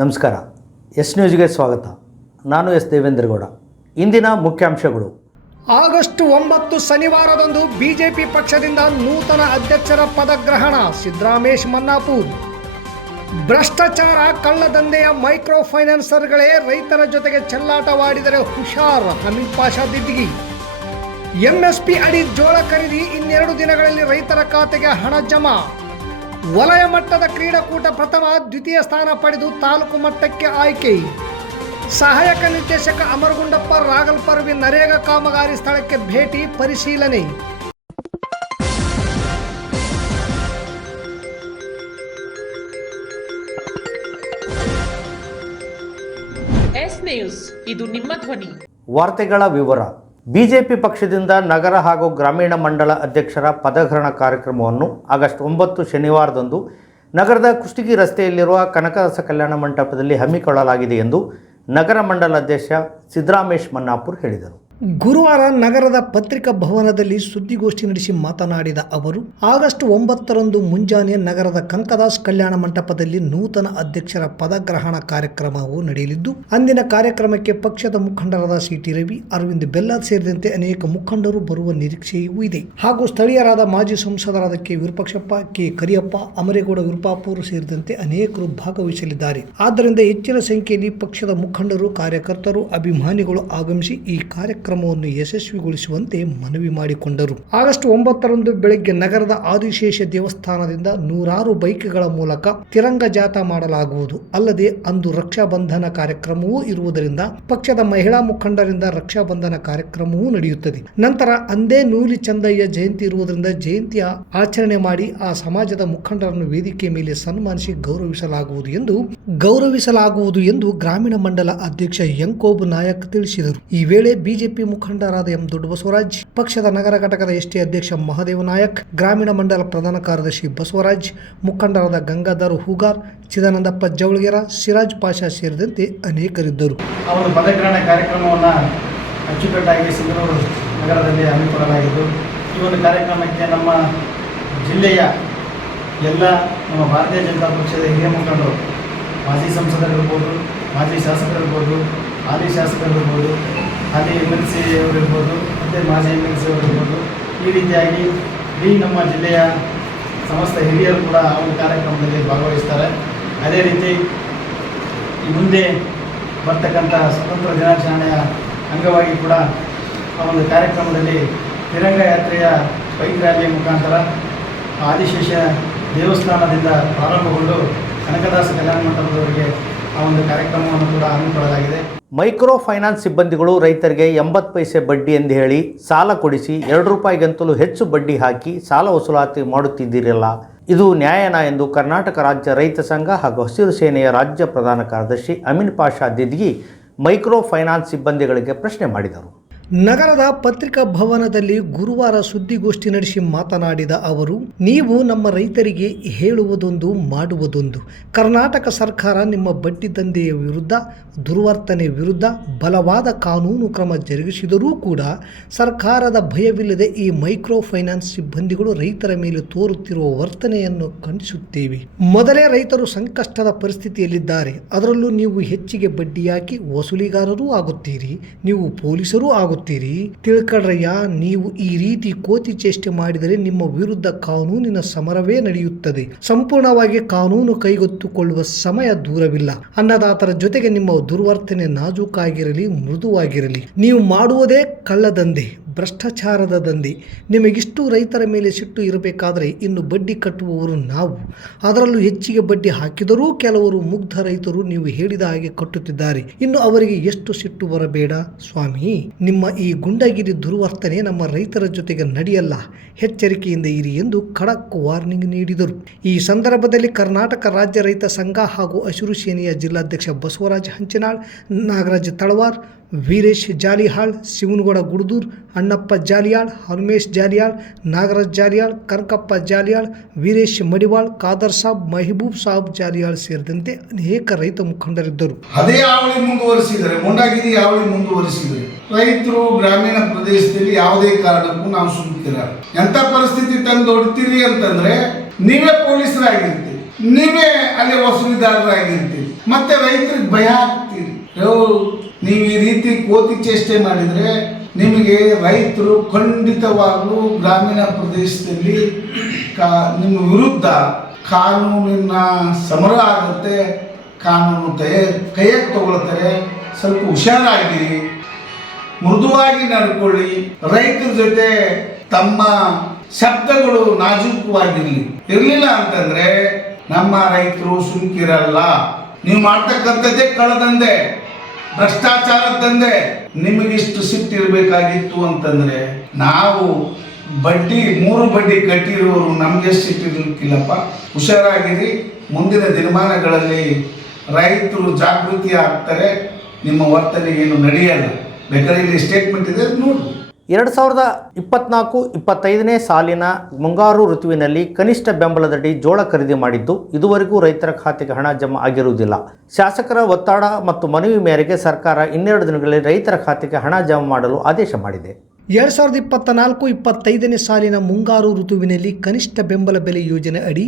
ನಮಸ್ಕಾರ. ಎಸ್ ನ್ಯೂಸ್ಗೆ ಸ್ವಾಗತ. ನಾನು ಎಸ್ ದೇವೇಂದ್ರಗೌಡ. ಇಂದಿನ ಮುಖ್ಯಾಂಶಗಳು. ಆಗಸ್ಟ್ 9 ಶನಿವಾರದಂದು ಬಿಜೆಪಿ ಪಕ್ಷದಿಂದ ನೂತನ ಅಧ್ಯಕ್ಷರ ಪದಗ್ರಹಣ. ಸಿದ್ದರಾಮೇಶ್ ಮನ್ನಾಪುರ್. ಭ್ರಷ್ಟಾಚಾರ ಕಳ್ಳದಂಧೆಯ ಮೈಕ್ರೋ ಫೈನಾನ್ಸರ್ಗಳೇ ರೈತರ ಜೊತೆಗೆ ಚೆಲ್ಲಾಟವಾಡಿದರೆ ಹುಷಾರ್. ಹಮೀದ್ ಪಾಷಾ ದಿದ್ದಿಗಿ. ಎಂಎಸ್ಪಿ ಅಡಿ ಜೋಳ ಖರೀದಿ, ಇನ್ನೆರಡು ದಿನಗಳಲ್ಲಿ ರೈತರ ಖಾತೆಗೆ ಹಣ ಜಮಾ. ವಲಯ ಮಟ್ಟದ ಕ್ರೀಡಾಕೂಟ ಪ್ರಥಮ ದ್ವಿತೀಯ ಸ್ಥಾನ ಪಡೆದು ತಾಲೂಕು ಮಟ್ಟಕ್ಕೆ ಆಯ್ಕೆ. ಸಹಾಯಕ ನಿರ್ದೇಶಕ ಅಮರಗುಂಡಪ್ಪ ರಾಗಲ್ಪರ್ವಿ ನರೇಗಾ ಕಾಮಗಾರಿ ಸ್ಥಳಕ್ಕೆ ಭೇಟಿ ಪರಿಶೀಲನೆ. ಎಸ್ ನ್ಯೂಸ್, ಇದು ನಿಮ್ಮ ಧ್ವನಿ. ವಾರ್ತೆಗಳ ವಿವರ. ಬಿಜೆಪಿ ಪಕ್ಷದಿಂದ ನಗರ ಹಾಗೂ ಗ್ರಾಮೀಣ ಮಂಡಲ ಅಧ್ಯಕ್ಷರ ಪದಗ್ರಹಣ ಕಾರ್ಯಕ್ರಮವನ್ನು ಆಗಸ್ಟ್ 9 ಶನಿವಾರದಂದು ನಗರದ ಕುಷ್ಟಗಿ ರಸ್ತೆಯಲ್ಲಿರುವ ಕನಕದಾಸ ಕಲ್ಯಾಣ ಮಂಟಪದಲ್ಲಿ ಹಮ್ಮಿಕೊಳ್ಳಲಾಗಿದೆ ಎಂದು ನಗರ ಮಂಡಲ ಅಧ್ಯಕ್ಷ ಸಿದ್ದರಾಮೇಶ್ ಮನ್ನಾಪುರ್ ಹೇಳಿದರು. ಗುರುವಾರ ನಗರದ ಪತ್ರಿಕಾ ಭವನದಲ್ಲಿ ಸುದ್ದಿಗೋಷ್ಠಿ ನಡೆಸಿ ಮಾತನಾಡಿದ ಅವರು, ಆಗಸ್ಟ್ 9ರಂದು ಮುಂಜಾನೆ ನಗರದ ಕನಕದಾಸ್ ಕಲ್ಯಾಣ ಮಂಟಪದಲ್ಲಿ ನೂತನ ಅಧ್ಯಕ್ಷರ ಪದಗ್ರಹಣ ಕಾರ್ಯಕ್ರಮವು ನಡೆಯಲಿದ್ದು, ಅಂದಿನ ಕಾರ್ಯಕ್ರಮಕ್ಕೆ ಪಕ್ಷದ ಮುಖಂಡರಾದ ಸಿಟಿ ರವಿ, ಅರವಿಂದ್ ಬೆಲ್ಲಾದ್ ಸೇರಿದಂತೆ ಅನೇಕ ಮುಖಂಡರು ಬರುವ ನಿರೀಕ್ಷೆಯೂ ಇದೆ. ಹಾಗೂ ಸ್ಥಳೀಯರಾದ ಮಾಜಿ ಸಂಸದರಾದ ಕೆ ವಿರೂಪಾಕ್ಷಪ್ಪ, ಕೆ ಕರಿಯಪ್ಪ, ಅಮರೇಗೌಡ ವಿರೂಪಾಪುರ್ ಸೇರಿದಂತೆ ಅನೇಕರು ಭಾಗವಹಿಸಲಿದ್ದಾರೆ. ಆದ್ದರಿಂದ ಹೆಚ್ಚಿನ ಸಂಖ್ಯೆಯಲ್ಲಿ ಪಕ್ಷದ ಮುಖಂಡರು, ಕಾರ್ಯಕರ್ತರು, ಅಭಿಮಾನಿಗಳು ಆಗಮಿಸಿ ಈ ಕಾರ್ಯಕ್ರಮವನ್ನು ಯಶಸ್ವಿಗೊಳಿಸುವಂತೆ ಮನವಿ ಮಾಡಿಕೊಂಡರು. ಆಗಸ್ಟ್ 9ರಂದು ಬೆಳಗ್ಗೆ ನಗರದ ಆದಿಶೇಷ ದೇವಸ್ಥಾನದಿಂದ 100 ಬೈಕ್ಗಳ ಮೂಲಕ ತಿರಂಗ ಜಾಥಾ ಮಾಡಲಾಗುವುದು. ಅಲ್ಲದೆ ಅಂದು ರಕ್ಷಾಬಂಧನ ಕಾರ್ಯಕ್ರಮವೂ ಇರುವುದರಿಂದ ಪಕ್ಷದ ಮಹಿಳಾ ಮುಖಂಡರಿಂದ ರಕ್ಷಾಬಂಧನ ಕಾರ್ಯಕ್ರಮವೂ ನಡೆಯುತ್ತದೆ. ನಂತರ ಅಂದೇ ನೂಲಿ ಚಂದಯ್ಯ ಜಯಂತಿ ಇರುವುದರಿಂದ ಜಯಂತಿಯ ಆಚರಣೆ ಮಾಡಿ ಆ ಸಮಾಜದ ಮುಖಂಡರನ್ನು ವೇದಿಕೆ ಮೇಲೆ ಸನ್ಮಾನಿಸಿ ಗೌರವಿಸಲಾಗುವುದು ಎಂದು ಗ್ರಾಮೀಣ ಮಂಡಲ ಅಧ್ಯಕ್ಷ ಯಂಕೋಬ್ ನಾಯಕ್ ತಿಳಿಸಿದರು. ಈ ವೇಳೆ ಬಿಜೆಪಿ ಮುಖಂಡರಾದ ಎಂ ದೊಡ್ಡಬಸವರಾಜ್, ಪಕ್ಷದ ನಗರ ಘಟಕದ ಎಸ್ಟಿ ಅಧ್ಯಕ್ಷ ಮಹದೇವ ನಾಯಕ್, ಗ್ರಾಮೀಣ ಮಂಡಲ ಪ್ರಧಾನ ಕಾರ್ಯದರ್ಶಿ ಬಸವರಾಜ್, ಮುಖಂಡರಾದ ಗಂಗಾಧರ್ ಹೂಗಾರ್, ಚಿದಾನಂದಪ್ಪ ಜವಳಗೆರ, ಸಿರಾಜ್ ಪಾಷಾ ಸೇರಿದಂತೆ ಅನೇಕರಿದ್ದರು. ಅವರು ಪದಗ್ರಹಣ ಕಾರ್ಯಕ್ರಮವನ್ನು ಅಚ್ಚುಕಟ್ಟಾಗಿ ಸಿಂಧನೂರು ನಗರದಲ್ಲಿ ಹಮ್ಮಿಕೊಳ್ಳಲಾಗಿದ್ದು, ಈ ಒಂದು ಕಾರ್ಯಕ್ರಮಕ್ಕೆ ನಮ್ಮ ಜಿಲ್ಲೆಯ ಎಲ್ಲ ನಮ್ಮ ಭಾರತೀಯ ಜನತಾ ಪಕ್ಷದ ಹಿರಿಯ ಮುಖಂಡರು, ಮಾಜಿ ಸಂಸದರಿರ್ಬೋದು, ಮಾಜಿ ಶಾಸಕರಿರ್ಬೋದು, ಹಾಲಿ ಶಾಸಕರಿರ್ಬೋದು, ಹಾಲಿ MLC ಅವರಿರ್ಬೋದು, ಮತ್ತು ಮಾಜಿ MLC ಅವರಿರ್ಬೋದು, ಈ ರೀತಿಯಾಗಿ ಇಡೀ ನಮ್ಮ ಜಿಲ್ಲೆಯ ಸಮಸ್ತ ಹಿರಿಯರು ಕೂಡ ಆ ಒಂದು ಕಾರ್ಯಕ್ರಮದಲ್ಲಿ ಭಾಗವಹಿಸ್ತಾರೆ. ಅದೇ ರೀತಿ ಈ ಮುಂದೆ ಬರ್ತಕ್ಕಂಥ ಸ್ವತಂತ್ರ ದಿನಾಚರಣೆಯ ಅಂಗವಾಗಿ ಕೂಡ ಆ ಒಂದು ಕಾರ್ಯಕ್ರಮದಲ್ಲಿ ತಿರಂಗ ಯಾತ್ರೆಯ ಬೈಕ್ ರ್ಯಾಲಿಯ ಮುಖಾಂತರ ಆದಿಶೇಷ ದೇವಸ್ಥಾನದಿಂದ ಪ್ರಾರಂಭಗೊಂಡು ಕನಕದಾಸ ಕಲ್ಯಾಣ ಮಂಟಪದವರೆಗೆ ಆ ಒಂದು ಕಾರ್ಯಕ್ರಮವನ್ನು ಕೂಡ ಹಮ್ಮಿಕೊಳ್ಳಲಾಗಿದೆ. ಮೈಕ್ರೋ ಫೈನಾನ್ಸ್ ಸಿಬ್ಬಂದಿಗಳು ರೈತರಿಗೆ 80 ಪೈಸೆ ಬಡ್ಡಿ ಎಂದು ಹೇಳಿ ಸಾಲ ಕೊಡಿಸಿ 2 ರೂಪಾಯಿಗಿಂತಲೂ ಹೆಚ್ಚು ಬಡ್ಡಿ ಹಾಕಿ ಸಾಲ ವಸೂಲಾತಿ ಮಾಡುತ್ತಿದ್ದೀರಲ್ಲ, ಇದು ನ್ಯಾಯನಾ ಎಂದು ಕರ್ನಾಟಕ ರಾಜ್ಯ ರೈತ ಸಂಘ ಹಾಗೂ ಹಸಿರು ಸೇನೆಯ ರಾಜ್ಯ ಪ್ರಧಾನ ಕಾರ್ಯದರ್ಶಿ ಅಮೀನ್ ಪಾಷಾ ದಿದ್ಗಿ ಮೈಕ್ರೋ ಫೈನಾನ್ಸ್ ಸಿಬ್ಬಂದಿಗಳಿಗೆ ಪ್ರಶ್ನೆ ಮಾಡಿದರು. ನಗರದ ಪತ್ರಿಕಾ ಭವನದಲ್ಲಿ ಗುರುವಾರ ಸುದ್ದಿಗೋಷ್ಠಿ ನಡೆಸಿ ಮಾತನಾಡಿದ ಅವರು, ನೀವು ನಮ್ಮ ರೈತರಿಗೆ ಹೇಳುವುದೊಂದು ಮಾಡುವುದೊಂದು. ಕರ್ನಾಟಕ ಸರ್ಕಾರ ನಿಮ್ಮ ಬಡ್ಡಿ ದಂಧೆಯ ವಿರುದ್ಧ, ದುರ್ವರ್ತನೆ ವಿರುದ್ಧ ಬಲವಾದ ಕಾನೂನು ಕ್ರಮ ಜರುಗಿಸಿದರೂ ಕೂಡ ಸರ್ಕಾರದ ಭಯವಿಲ್ಲದೆ ಈ ಮೈಕ್ರೋ ಫೈನಾನ್ಸ್ ಸಿಬ್ಬಂದಿಗಳು ರೈತರ ಮೇಲೆ ತೋರುತ್ತಿರುವ ವರ್ತನೆಯನ್ನು ಖಂಡಿಸುತ್ತೇವೆ. ಮೊದಲೇ ರೈತರು ಸಂಕಷ್ಟದ ಪರಿಸ್ಥಿತಿಯಲ್ಲಿದ್ದಾರೆ. ಅದರಲ್ಲೂ ನೀವು ಹೆಚ್ಚಿಗೆ ಬಡ್ಡಿ ಹಾಕಿ ವಸೂಲಿಗಾರರೂ ಆಗುತ್ತೀರಿ, ನೀವು ಪೊಲೀಸರೂ ಆಗುತ್ತೀರಿ. ತಿಳ್ಕಳ್ರಯ್ಯ, ನೀವು ಈ ರೀತಿ ಕೋತಿ ಚೇಷ್ಟೆ ಮಾಡಿದರೆ ನಿಮ್ಮ ವಿರುದ್ಧ ಕಾನೂನಿನ ಸಮರವೇ ನಡೆಯುತ್ತದೆ. ಸಂಪೂರ್ಣವಾಗಿ ಕಾನೂನು ಕೈಗೆತ್ತಿಕೊಳ್ಳುವ ಸಮಯ ದೂರವಿಲ್ಲ. ಅನ್ನದಾತರ ಜೊತೆಗೆ ನಿಮ್ಮ ದುರ್ವರ್ತನೆ ನಾಜೂಕಾಗಿರಲಿ, ಮೃದುವಾಗಿರಲಿ. ನೀವು ಮಾಡುವುದೇ ಕಳ್ಳದಂಧೆ, ಭ್ರಷ್ಟಾಚಾರದ ದಂಧೆ. ನಿಮಗಿಷ್ಟು ರೈತರ ಮೇಲೆ ಸಿಟ್ಟು ಇರಬೇಕಾದರೆ ಇನ್ನು ಬಡ್ಡಿ ಕಟ್ಟುವವರು ನಾವು. ಅದರಲ್ಲೂ ಹೆಚ್ಚಿಗೆ ಬಡ್ಡಿ ಹಾಕಿದರೂ ಕೆಲವರು ಮುಗ್ಧ ರೈತರು ನೀವು ಹೇಳಿದ ಹಾಗೆ ಕಟ್ಟುತ್ತಿದ್ದಾರೆ. ಇನ್ನು ಅವರಿಗೆ ಎಷ್ಟು ಸಿಟ್ಟು ಬರಬೇಡ ಸ್ವಾಮಿ. ನಿಮ್ಮ ಈ ಗುಂಡಗಿರಿ ದುರ್ವರ್ತನೆ ನಮ್ಮ ರೈತರ ಜೊತೆಗೆ ನಡೆಯಲ್ಲ. ಎಚ್ಚರಿಕೆಯಿಂದ ಇರಿ ಎಂದು ಖಡಕ್ ವಾರ್ನಿಂಗ್ ನೀಡಿದರು. ಈ ಸಂದರ್ಭದಲ್ಲಿ ಕರ್ನಾಟಕ ರಾಜ್ಯ ರೈತ ಸಂಘ ಹಾಗೂ ಹಸಿರು ಸೇನೆಯ ಜಿಲ್ಲಾಧ್ಯಕ್ಷ ಬಸವರಾಜ ಹಂಚಿನಾಳ್, ನಾಗರಾಜ್ ತಳವಾರ್, ವೀರೇಶ್ ಜಾಲಿಹಾಳ್, ಶಿವನಗೌಡ ಗುಡದೂರ್, ಅಣ್ಣಪ್ಪ ಜಾಲಿಯಾಳ್, ಹನುಮೇಶ್ ಜಾಲಿಯಾಳ್, ನಾಗರಾಜ್ ಜಾಲಿಯಾಳ್, ಕನಕಪ್ಪ ಜಾಲಿಯಾಳ್, ವೀರೇಶ್ ಮಡಿವಾಳ್, ಖಾದರ್ ಸಾಬ್, ಮೆಹಬೂಬ್ ಸಾಬ್ ಜಾಲಿಯಾಳ್ ಸೇರಿದಂತೆ ಅನೇಕ ರೈತ ಮುಖಂಡರಿದ್ದರು. ಅದೇ ಅವಳಿ ಮುಂದುವರಿಸಿದರೆ, ಮೊಂಡಾಗಿರಿ ಅವಳಿ ಮುಂದುವರಿಸಿದರೆ ರೈತರು ಗ್ರಾಮೀಣ ಪ್ರದೇಶದಲ್ಲಿ ಯಾವುದೇ ಕಾರಣಕ್ಕೂ ನಾವು ಸುಮ್ತಿಲ್ಲ. ಎಂಥ ಪರಿಸ್ಥಿತಿ ತಂದು ಹೊಡ್ತೀರಿ ಅಂತಂದ್ರೆ ನೀವೇ ಪೊಲೀಸರಾಗಿರ್ತೀರಿ, ನೀವೇ ಅಲ್ಲಿ ವಸೂಲಿದಾರರಾಗಿರ್ತೀರಿ. ಮತ್ತೆ ರೈತರಿಗೆ ಭಯ ಆಗ್ತೀರಿ. ನೀವು ಈ ರೀತಿ ಕೋತಿ ಚೇಷ್ಟೆ ಮಾಡಿದರೆ ನಿಮಗೆ ರೈತರು ಖಂಡಿತವಾಗ್ಲೂ ಗ್ರಾಮೀಣ ಪ್ರದೇಶದಲ್ಲಿ ನಿಮ್ಮ ವಿರುದ್ಧ ಕಾನೂನಿನ ಸಮರ ಆಗುತ್ತೆ, ಕಾನೂನು ಕೈಗೆ ತಗೊಳ್ತಾರೆ. ಸ್ವಲ್ಪ ಹುಷಾರಾಗಿರಿ, ಮೃದುವಾಗಿ ನಡ್ಕೊಳ್ಳಿ. ರೈತರ ಜೊತೆ ತಮ್ಮ ಶಬ್ದಗಳು ನಾಜೂಕವಾಗಿರಲಿ. ಇರಲಿಲ್ಲ ಅಂತಂದ್ರೆ ನಮ್ಮ ರೈತರು ಸುಮ್ಕಿರಲ್ಲ. ನೀವು ಮಾಡ್ತಕ್ಕಂಥದ್ದೇ ಕಳದಂದೆ, ಭ್ರಷ್ಟಾಚಾರದಂದೆ. ನಿಮಗಿಷ್ಟು ಸಿಟ್ಟಿರಬೇಕಾಗಿತ್ತು ಅಂತಂದ್ರೆ ನಾವು ಬಡ್ಡಿ 3 ಬಡ್ಡಿ ಕಟ್ಟಿರೋರು ನಮ್ಗೆ ಸಿಟ್ಟಿರ್ಲಿಕ್ಕಿಲ್ಲಪ್ಪ. ಹುಷಾರಾಗಿರಿ. ಮುಂದಿನ ದಿನಮಾನಗಳಲ್ಲಿ ರೈತರು ಜಾಗೃತಿ ಆಗ್ತಾರೆ. ನಿಮ್ಮ ವರ್ತನೆ ಏನು ನಡೆಯಲ್ಲ. ಬೇಕಾದ್ರೆ ಇಲ್ಲಿ ಸ್ಟೇಟ್ಮೆಂಟ್ ಇದೆ, ನೋಡಿ. 2024-25ನೇ ಸಾಲಿನ ಮುಂಗಾರು ಋತುವಿನಲ್ಲಿ ಕನಿಷ್ಠ ಬೆಂಬಲದಡಿ ಜೋಳ ಖರೀದಿ ಮಾಡಿದ್ದು ಇದುವರೆಗೂ ರೈತರ ಖಾತೆಗೆ ಹಣ ಜಮಾ ಆಗಿರುವುದಿಲ್ಲ. ಶಾಸಕರ ಒತ್ತಡ ಮತ್ತು ಮನವಿ ಮೇರೆಗೆ ಸರ್ಕಾರ 12 ದಿನಗಳಲ್ಲಿ ರೈತರ ಖಾತೆಗೆ ಹಣ ಜಮಾ ಮಾಡಲು ಆದೇಶ ಮಾಡಿದೆ. 2024-25ನೇ ಸಾಲಿನ ಮುಂಗಾರು ಋತುವಿನಲ್ಲಿ ಕನಿಷ್ಠ ಬೆಂಬಲ ಬೆಲೆ ಯೋಜನೆ ಅಡಿ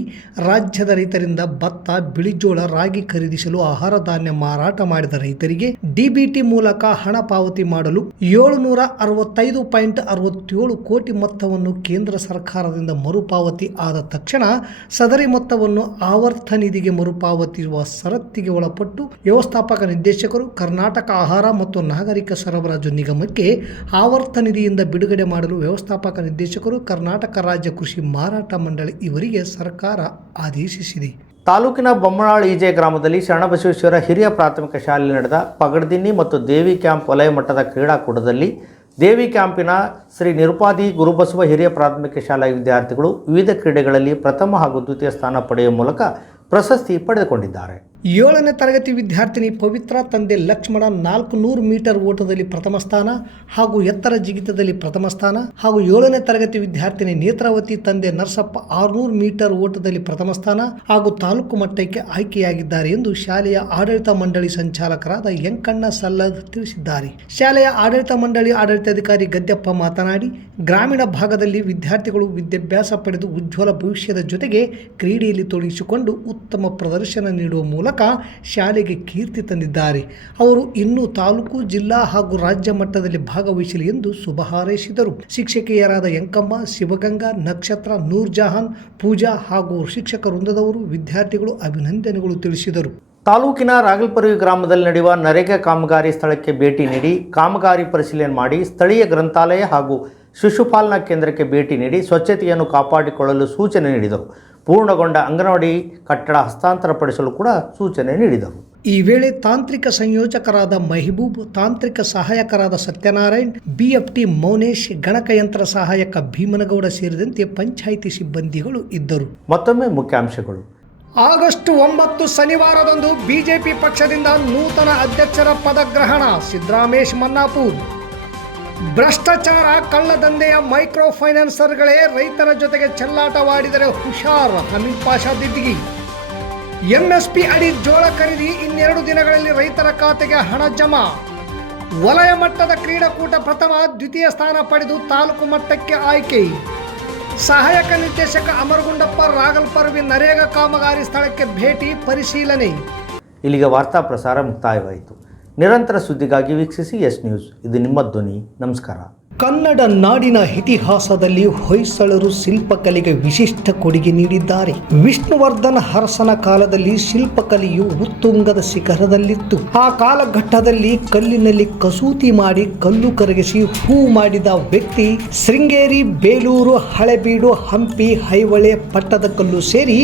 ರಾಜ್ಯದ ರೈತರಿಂದ ಭತ್ತ, ಬಿಳಿಜೋಳ, ರಾಗಿ ಖರೀದಿಸಲು ಆಹಾರ ಧಾನ್ಯ ಮಾರಾಟ ಮಾಡಿದ ರೈತರಿಗೆ ಡಿಬಿಟಿ ಮೂಲಕ ಹಣ ಪಾವತಿ ಮಾಡಲು 765.67 ಕೋಟಿ ಮೊತ್ತವನ್ನು ಕೇಂದ್ರ ಸರ್ಕಾರದಿಂದ ಮರುಪಾವತಿ ಆದ ತಕ್ಷಣ ಸದರಿ ಮೊತ್ತವನ್ನು ಆವರ್ತ ನಿಧಿಗೆ ಮರುಪಾವತಿಸುವ ಷರತ್ತಿಗೆ ಒಳಪಟ್ಟು ವ್ಯವಸ್ಥಾಪಕ ನಿರ್ದೇಶಕರು ಕರ್ನಾಟಕ ಆಹಾರ ಮತ್ತು ನಾಗರಿಕ ಸರಬರಾಜು ನಿಗಮಕ್ಕೆ ಆವರ್ತ ನಿಧಿ ಬಿಡುಗಡೆ ಮಾಡಲು ವ್ಯವಸ್ಥಾಪಕ ನಿರ್ದೇಶಕರು ಕರ್ನಾಟಕ ರಾಜ್ಯ ಕೃಷಿ ಮಾರಾಟ ಮಂಡಳಿ ಇವರಿಗೆ ಸರ್ಕಾರ ಆದೇಶಿಸಿದೆ. ತಾಲೂಕಿನ ಬೊಮ್ಮನಾಳ್ ಈಜೆ ಗ್ರಾಮದಲ್ಲಿ ಶರಣಬಸವೇಶ್ವರ ಹಿರಿಯ ಪ್ರಾಥಮಿಕ ಶಾಲೆಯಲ್ಲಿ ನಡೆದ ಪಗಡ್ದಿನ್ನಿ ಮತ್ತು ದೇವಿ ಕ್ಯಾಂಪ್ ವಲಯ ಮಟ್ಟದ ಕ್ರೀಡಾಕೂಟದಲ್ಲಿ ದೇವಿ ಕ್ಯಾಂಪಿನ ಶ್ರೀ ನಿರುಪಾದಿ ಗುರುಬಸವ ಹಿರಿಯ ಪ್ರಾಥಮಿಕ ಶಾಲಾ ವಿದ್ಯಾರ್ಥಿಗಳು ವಿವಿಧ ಕ್ರೀಡೆಗಳಲ್ಲಿ ಪ್ರಥಮ ಹಾಗೂ ದ್ವಿತೀಯ ಸ್ಥಾನ ಪಡೆಯುವ ಮೂಲಕ ಪ್ರಶಸ್ತಿ ಪಡೆದುಕೊಂಡಿದ್ದಾರೆ. 7ನೇ ತರಗತಿ ವಿದ್ಯಾರ್ಥಿನಿ ಪವಿತ್ರ ತಂದೆ ಲಕ್ಷ್ಮಣ 400 ಮೀಟರ್ ಓಟದಲ್ಲಿ ಪ್ರಥಮ ಸ್ಥಾನ ಹಾಗೂ ಎತ್ತರ ಜಿಗಿತದಲ್ಲಿ ಪ್ರಥಮ ಸ್ಥಾನ ಹಾಗೂ 7ನೇ ತರಗತಿ ವಿದ್ಯಾರ್ಥಿನಿ ನೇತ್ರಾವತಿ ತಂದೆ ನರಸಪ್ಪ 600 ಮೀಟರ್ ಓಟದಲ್ಲಿ ಪ್ರಥಮ ಸ್ಥಾನ ಹಾಗೂ ತಾಲೂಕು ಮಟ್ಟಕ್ಕೆ ಆಯ್ಕೆಯಾಗಿದ್ದಾರೆ ಎಂದು ಶಾಲೆಯ ಆಡಳಿತ ಮಂಡಳಿ ಸಂಚಾಲಕರಾದ ಯಂಕಣ್ಣ ಸಲ್ಲದ್ ತಿಳಿಸಿದ್ದಾರೆ. ಶಾಲೆಯ ಆಡಳಿತ ಮಂಡಳಿ ಆಡಳಿತಾಧಿಕಾರಿ ಗದ್ದೆಪ್ಪ ಮಾತನಾಡಿ, ಗ್ರಾಮೀಣ ಭಾಗದಲ್ಲಿ ವಿದ್ಯಾರ್ಥಿಗಳು ವಿದ್ಯಾಭ್ಯಾಸ ಪಡೆದು ಉಜ್ವಲ ಭವಿಷ್ಯದ ಜೊತೆಗೆ ಕ್ರೀಡೆಯಲ್ಲಿ ತೊಡಗಿಸಿಕೊಂಡು ಉತ್ತಮ ಪ್ರದರ್ಶನ ನೀಡುವ ಮೂಲಕ ಶಾಲೆಗೆ ಕೀರ್ತಿ ತಂದಿದ್ದಾರೆ. ಅವರು ಇನ್ನೂ ತಾಲೂಕು, ಜಿಲ್ಲಾ ಹಾಗೂ ರಾಜ್ಯ ಮಟ್ಟದಲ್ಲಿ ಭಾಗವಹಿಸಲಿ ಎಂದು ಶುಭ ಹಾರೈಸಿದರು. ಶಿಕ್ಷಕಿಯರಾದ ಯಂಕಮ್ಮ, ಶಿವಗಂಗಾ, ನಕ್ಷತ್ರ, ನೂರ್ ಜಹಾನ್, ಪೂಜಾ ಹಾಗೂ ಶಿಕ್ಷಕ ವೃಂದದವರು ವಿದ್ಯಾರ್ಥಿಗಳು ಅಭಿನಂದನೆಗಳು ತಿಳಿಸಿದರು. ತಾಲೂಕಿನ ರಾಗಲ್ಪರ್ವಿ ಗ್ರಾಮದಲ್ಲಿ ನಡೆಯುವ ನರೇಗಾ ಕಾಮಗಾರಿ ಸ್ಥಳಕ್ಕೆ ಭೇಟಿ ನೀಡಿ ಕಾಮಗಾರಿ ಪರಿಶೀಲನೆ ಮಾಡಿ ಸ್ಥಳೀಯ ಗ್ರಂಥಾಲಯ ಹಾಗೂ ಶಿಶುಪಾಲನಾ ಕೇಂದ್ರಕ್ಕೆ ಭೇಟಿ ನೀಡಿ ಸ್ವಚ್ಛತೆಯನ್ನು ಕಾಪಾಡಿಕೊಳ್ಳಲು ಸೂಚನೆ ನೀಡಿದರು. ಪೂರ್ಣಗೊಂಡ ಅಂಗನವಾಡಿ ಕಟ್ಟಡ ಹಸ್ತಾಂತರಪಡಿಸಲು ಕೂಡ ಸೂಚನೆ ನೀಡಿದರು. ಈ ವೇಳೆ ತಾಂತ್ರಿಕ ಸಂಯೋಜಕರಾದ ಮೆಹಬೂಬ್, ತಾಂತ್ರಿಕ ಸಹಾಯಕರಾದ ಸತ್ಯನಾರಾಯಣ್, ಬಿಎಫ್ಟಿ ಮೌನೇಶ್, ಗಣಕಯಂತ್ರ ಸಹಾಯಕ ಭೀಮನಗೌಡ ಸೇರಿದಂತೆ ಪಂಚಾಯಿತಿ ಸಿಬ್ಬಂದಿಗಳು ಇದ್ದರು. ಮತ್ತೊಮ್ಮೆ ಮುಖ್ಯಾಂಶಗಳು. ಆಗಸ್ಟ್ 9 ಶನಿವಾರದಂದು ಬಿಜೆಪಿ ಪಕ್ಷದಿಂದ ನೂತನ ಅಧ್ಯಕ್ಷರ ಪದಗ್ರಹಣ. ಸಿದ್ದರಾಮೇಶ್ ಮನ್ನಾಪುರ್. ಭ್ರಷ್ಟಾಚಾರ, ಕಳ್ಳದಂಧೆಯ ಮೈಕ್ರೋ ಫೈನಾನ್ಸರ್ಗಳೇ ರೈತರ ಜೊತೆಗೆ ಚೆಲ್ಲಾಟವಾಡಿದರೆ ಹುಷಾರ್. ಹಮೀದ್ ಪಾಷಾ ದಿದ್ದಿಗಿ. ಎಂಎಸ್ಪಿ ಅಡಿ ಜೋಳ ಖರೀದಿ 2 ದಿನಗಳಲ್ಲಿ ರೈತರ ಖಾತೆಗೆ ಹಣ ಜಮಾ. ವಲಯ ಮಟ್ಟದ ಕ್ರೀಡಾಕೂಟ ಪ್ರಥಮ, ದ್ವಿತೀಯ ಸ್ಥಾನ ಪಡೆದು ತಾಲೂಕು ಮಟ್ಟಕ್ಕೆ ಆಯ್ಕೆ. ಸಹಾಯಕ ನಿರ್ದೇಶಕ ಅಮರಗುಂಡಪ್ಪ ರಾಗಲ್ಪರ್ವಿ ನರೇಗಾ ಕಾಮಗಾರಿ ಸ್ಥಳಕ್ಕೆ ಭೇಟಿ ಪರಿಶೀಲನೆ. ಇಲ್ಲಿಗೆ ವಾರ್ತಾ ಪ್ರಸಾರ ಮುಕ್ತಾಯವಾಯಿತು. ನಿರಂತರ ಸುದ್ದಿಗಾಗಿ ವೀಕ್ಷಿಸಿ ಎಸ್ ನ್ಯೂಸ್. ಇದು ನಿಮ್ಮ ಧ್ವನಿ. ನಮಸ್ಕಾರ. ಕನ್ನಡ ನಾಡಿನ ಇತಿಹಾಸದಲ್ಲಿ ಹೊಯ್ಸಳರು ಶಿಲ್ಪಕಲೆಗೆ ವಿಶಿಷ್ಟ ಕೊಡುಗೆ ನೀಡಿದ್ದಾರೆ. ವಿಷ್ಣುವರ್ಧನ ಅರಸನ ಕಾಲದಲ್ಲಿ ಶಿಲ್ಪಕಲೆಯು ಉತ್ತುಂಗದ ಶಿಖರದಲ್ಲಿತ್ತು. ಆ ಕಾಲಘಟ್ಟದಲ್ಲಿ ಕಲ್ಲಿನಲ್ಲಿ ಕಸೂತಿ ಮಾಡಿ ಕಲ್ಲು ಕರಗಿಸಿ ಹೂ ಮಾಡಿದ ವ್ಯಕ್ತಿ ಶೃಂಗೇರಿ, ಬೇಲೂರು, ಹಳೆಬೀಡು, ಹಂಪಿ, ಐಹೊಳೆ, ಪಟ್ಟದಕಲ್ಲು ಸೇರಿ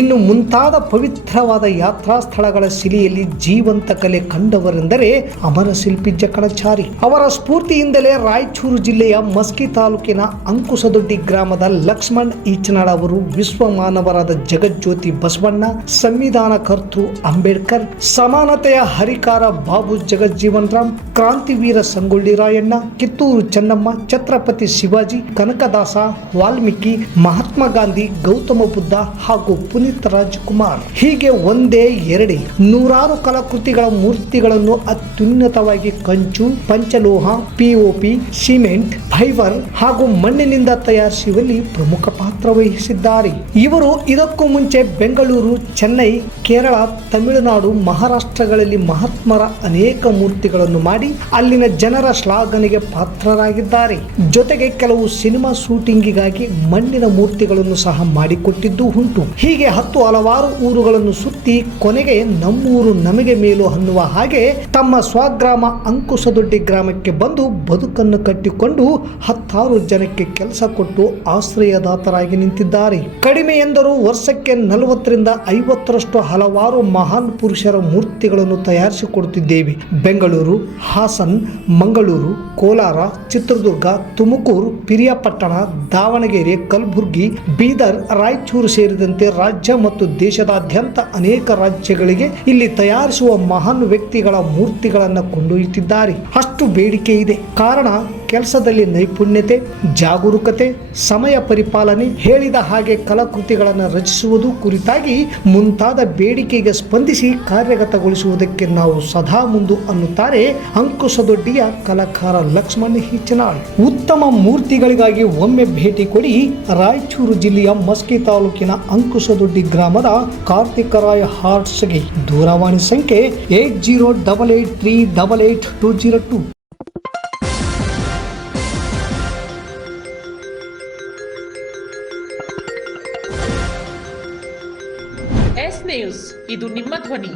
ಇನ್ನು ಮುಂತಾದ ಪವಿತ್ರವಾದ ಯಾತ್ರಾ ಸ್ಥಳಗಳ ಶಿಲೆಯಲ್ಲಿ ಜೀವಂತ ಕಲೆ ಕಂಡವರೆಂದರೆ ಅಮರ ಶಿಲ್ಪಿ ಜಕಣಾಚಾರಿ. ಅವರ ಸ್ಫೂರ್ತಿಯಿಂದಲೇ ರಾಯಚೂರು ಜಿಲ್ಲೆಯ ಮಸ್ಕಿ ತಾಲೂಕಿನ ಅಂಕುಸದೊಡ್ಡಿ ಗ್ರಾಮದ ಲಕ್ಷ್ಮಣ್ ಈಚನಾಳ್ ಅವರು ವಿಶ್ವ ಮಾನವರಾದ ಜಗಜ್ಯೋತಿ ಬಸವಣ್ಣ, ಸಂವಿಧಾನ ಕರ್ತೃ ಅಂಬೇಡ್ಕರ್, ಸಮಾನತೆಯ ಹರಿಕಾರ ಬಾಬು ಜಗಜ್ಜೀವನ್ ರಾಮ್, ಕ್ರಾಂತಿವೀರ ಸಂಗೊಳ್ಳಿ ರಾಯಣ್ಣ, ಕಿತ್ತೂರು ಚೆನ್ನಮ್ಮ, ಛತ್ರಪತಿ ಶಿವಾಜಿ, ಕನಕದಾಸ, ವಾಲ್ಮೀಕಿ, ಮಹಾತ್ಮ ಗಾಂಧಿ, ಗೌತಮ ಬುದ್ಧ ಹಾಗೂ ಪುನೀತ್ ರಾಜ್ಕುಮಾರ್ ಹೀಗೆ ಒಂದೇ ಎರಡೇ ನೂರಾರು ಕಲಾಕೃತಿಗಳ ಮೂರ್ತಿಗಳನ್ನು ಅತ್ಯುನ್ನತವಾಗಿ ಕಂಚು, ಪಂಚಲೋಹ, ಪಿಒಪಿ, ಸಿಮೆಂಟ್, ಫೈಬರ್ ಹಾಗೂ ಮಣ್ಣಿನಿಂದ ತಯಾರಿಸುವಲ್ಲಿ ಪ್ರಮುಖ ಪಾತ್ರ ವಹಿಸಿದ್ದಾರೆ. ಇವರು ಇದಕ್ಕೂ ಮುಂಚೆ ಬೆಂಗಳೂರು, ಚೆನ್ನೈ, ಕೇರಳ, ತಮಿಳುನಾಡು, ಮಹಾರಾಷ್ಟ್ರಗಳಲ್ಲಿ ಮಹಾತ್ಮರ ಅನೇಕ ಮೂರ್ತಿಗಳನ್ನು ಮಾಡಿ ಅಲ್ಲಿನ ಜನರ ಶ್ಲಾಘನೆಗೆ ಪಾತ್ರರಾಗಿದ್ದಾರೆ. ಜೊತೆಗೆ ಕೆಲವು ಸಿನಿಮಾ ಶೂಟಿಂಗಿಗಾಗಿ ಮಣ್ಣಿನ ಮೂರ್ತಿಗಳನ್ನು ಸಹ ಮಾಡಿಕೊಟ್ಟಿದ್ದು ಉಂಟು. ಹೀಗೆ ಹಲವಾರು ಊರುಗಳನ್ನು ಸುತ್ತಿ ಕೊನೆಗೆ ನಮ್ಮೂರು ನಮಗೆ ಮೇಲು ಅನ್ನುವ ಹಾಗೆ ತಮ್ಮ ಸ್ವಗ್ರಾಮ ಅಂಕುಶದೊಡ್ಡಿ ಗ್ರಾಮಕ್ಕೆ ಬಂದು ಬದುಕನ್ನು ಕಟ್ಟಿಕೊಂಡು 10 ಜನಕ್ಕೆ ಕೆಲಸ ಕೊಟ್ಟು ಆಶ್ರಯದಾತರಾಗಿ ನಿಂತಿದ್ದಾರೆ. ಕಡಿಮೆ ಎಂದರೂ ವರ್ಷಕ್ಕೆ 40ರಿಂದ 50ರಷ್ಟು ಹಲವಾರು ಮಹಾನ್ ಪುರುಷರ ಮೂರ್ತಿಗಳನ್ನು ತಯಾರಿಸಿಕೊಡುತ್ತಿದ್ದೇವೆ. ಬೆಂಗಳೂರು, ಹಾಸನ್, ಮಂಗಳೂರು, ಕೋಲಾರ, ಚಿತ್ರದುರ್ಗ, ತುಮಕೂರು, ಪಿರಿಯಾಪಟ್ಟಣ, ದಾವಣಗೆರೆ, ಕಲಬುರಗಿ, ಬೀದರ್, ರಾಯಚೂರು ಸೇರಿದಂತೆ ರಾಜ್ಯ ಮತ್ತು ದೇಶದಾದ್ಯಂತ ಅನೇಕ ರಾಜ್ಯಗಳಿಗೆ ಇಲ್ಲಿ ತಯಾರಿಸುವ ಮಹಾನ್ ವ್ಯಕ್ತಿಗಳ ಮೂರ್ತಿಗಳನ್ನು ಕೊಂಡೊಯ್ಯುತ್ತಿದ್ದಾರೆ. ಅಷ್ಟು ಬೇಡಿಕೆ ಇದೆ. ಕಾರಣ ಕೆಲಸದಲ್ಲಿ ನೈಪುಣ್ಯತೆ, ಜಾಗರೂಕತೆ, ಸಮಯ ಪರಿಪಾಲನೆ, ಹೇಳಿದ ಹಾಗೆ ಕಲಾಕೃತಿಗಳನ್ನು ರಚಿಸುವುದು ಕುರಿತಾಗಿ ಮುಂತಾದ ಬೇಡಿಕೆಗೆ ಸ್ಪಂದಿಸಿ ಕಾರ್ಯಗತಗೊಳಿಸುವುದಕ್ಕೆ ನಾವು ಸದಾ ಮುಂದು ಅನ್ನುತ್ತಾರೆ ಅಂಕುಶದೊಡ್ಡಿಯ ಕಲಾಕಾರ ಲಕ್ಷ್ಮಣ್ ಹಿಚನಾಳ್. ಉತ್ತಮ ಮೂರ್ತಿಗಳಿಗಾಗಿ ಒಮ್ಮೆ ಭೇಟಿ ಕೊಡಿ ರಾಯಚೂರು ಜಿಲ್ಲೆಯ ಮಸ್ಕಿ ತಾಲೂಕಿನ ಅಂಕುಶದೊಡ್ಡಿ ಗ್ರಾಮದ ಕಾರ್ತಿಕರಾಯ ಹಾರ್ಟ್ಸ್ಗೆ. ದೂರವಾಣಿ ಸಂಖ್ಯೆ 8088388202. ಎಸ್ ನ್ಯೂಸ್ ಇದು ನಿಮ್ಮ ಧ್ವನಿ.